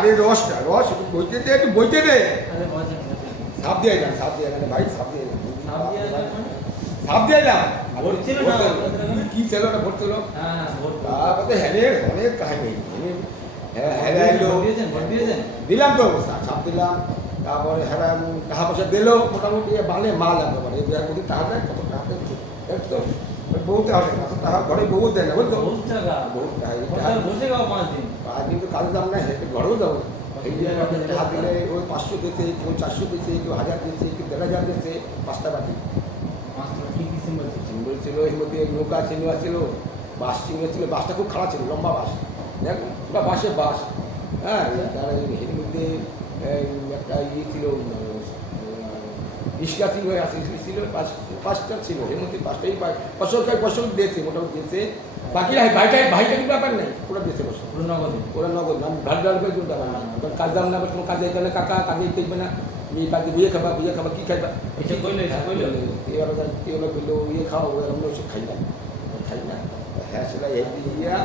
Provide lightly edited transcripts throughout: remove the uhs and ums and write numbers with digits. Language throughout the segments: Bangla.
আরে রসটা রস বইতে দে, একটু বইতে দে। সাপ দিয়ে যান, সাপ দিয়ে যান ভাই, সাপ দিয়ে যান, সাপ দিয়ে যান। কি ছিল না ভরছিল? তারপরে হ্যাঁ অনেক কাহিনী। দিলাম তো সাপ দিলাম, তারপরে হ্যাঁ টাকা পয়সা দিলো মোটামুটি বালে মাল লাগবে মানে বিয়ার মধ্যে টাকা দেয়, কত টাকা দেখতো বউতে হবে না, টাকা ঘরে বউ দেয় না বুঝতো, বউ কিন্তু কাজে দাম নাই, ঘরেও যাবো না। এই যে টাকা দিলে ওই 500 দিয়েছে, কেউ 400 দিয়েছে, কেউ 1000 দিয়েছে, কেউ 1500 দিয়েছে, 5টা বাটি সিম্বল ছিল। এর মধ্যে নৌকা সিনেমা ছিল, বাস সিনেমা ছিল, বাসটা খুব খারাপ ছিল, লম্বা বাস, দেখো ওটা বাসের বাস। হ্যাঁ তার এর মধ্যে একটা ইয়ে ছিল, রিক্সা ছিল, ছিল 5টা ছিল, এর মধ্যে 5টাই ফসল দিয়েছে, মোটামুটি দিয়েছে। বাকি ভাইটা কিন্তু ব্যাপার নেই, পুরো দিয়েছে ফসল, পুরো নগদ নাম ঢাল করে কিন্তু ব্যাপার না। কাজ দাম না, তোমার কাজে এখানে কাকা কাজে দেখবে না, কাজে বিয়ে খাবা কী খাইবা, কেউ বললো ইয়ে খাও, আমরা ওইসব খাই না। হ্যাঁ সেটা ইয়া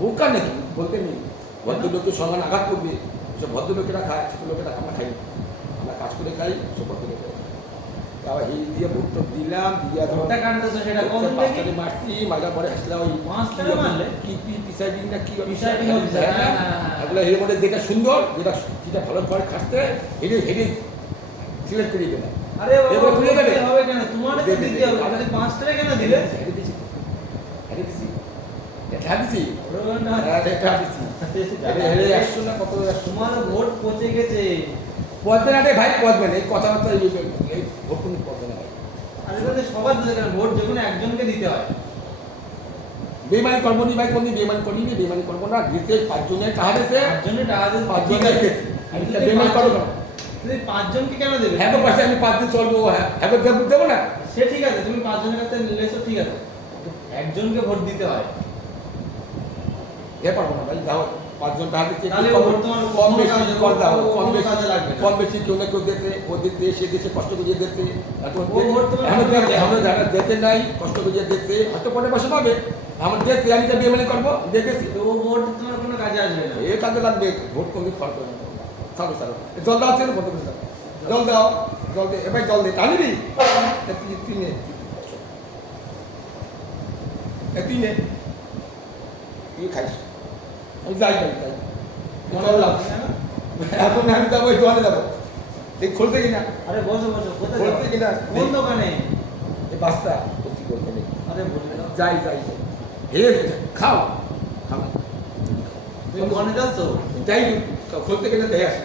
বোকা নাকি বলতে নেই, ভদ্রলোকের সঙ্গে আঘাত করবে, সব ভদ্রলোকেরা খায়, ছোটো লোকেরা আমরা খাই না, আমরা কাজ করে খাই, সব ভদ্রলোকেরা। তারপর এই দিয়ে ভোট দিলাম, দিয়ে মারছি, মাজার পরে আসলাম ওই প্রিসাইডিং না কি এগুলো এর মধ্যে যেটা সুন্দর, যেটা ভালো করে খাচ্ছে হেঁটে সিলেক্ট করে দেবে। তোমার ভোট পচে গেছে, পদবে না রে ভাই, পদবে না, এই কথাবার্তা এই ভোট কোনো পদবে না ভাই। সবার ভোট যে কোনো একজনকে দিতে হয়। বেমানি করবো নি ভাই, কোনদিন বেমানি করিনি, বেমানি করবো না। দিতে 5 জনের টাকা দিয়েছে, 5 বেমানি করবো না। তুমি 5 জনকে কেন দেবে? হ্যাঁ পাশে আমি 5 দিন চলবো, হ্যাঁ দেবো না, সে ঠিক আছে, তুমি 5 জনের কাছে নিলেছো ঠিক আছে, একজনকে ভোট দিতে হয়। এ পারবো না ভাই, দাও 5 জন টাকা দিচ্ছে, কম বেশি কেউ না কেউ দিতে, ও দিতে সে দিতে, কষ্ট করে দিতে, আমরা দিতে নাই, কষ্ট করে দিতে, হয়তো 15 বছর পাবে, আমার দেখতে আমি তো বেমানি করবো, দেখেছি ও ভোট তোমার কোনো কাজে আসবে না, এ কাজে লাগবে, ভোট কোনদিন ফল করে না। সারো জল দাও, ছিল ভোট করে দাও, জল দাও, জল দে, এবার জল দে, টানি দি তিনে তুই খাইস, আমি যাই এখন আমি যাবো, ওই দোকানে যাবো, এই খুলতে কিনা, আরে বসো কোথায় খুলতে কিনা, কোন দোকানে? এই বাস্তা করতে করতে নেই, আরে বলে দাও, যাই হে খাও, তুমি দোকানে যাচ্ছ, যাই খুলতে কিনা দেখে আসো।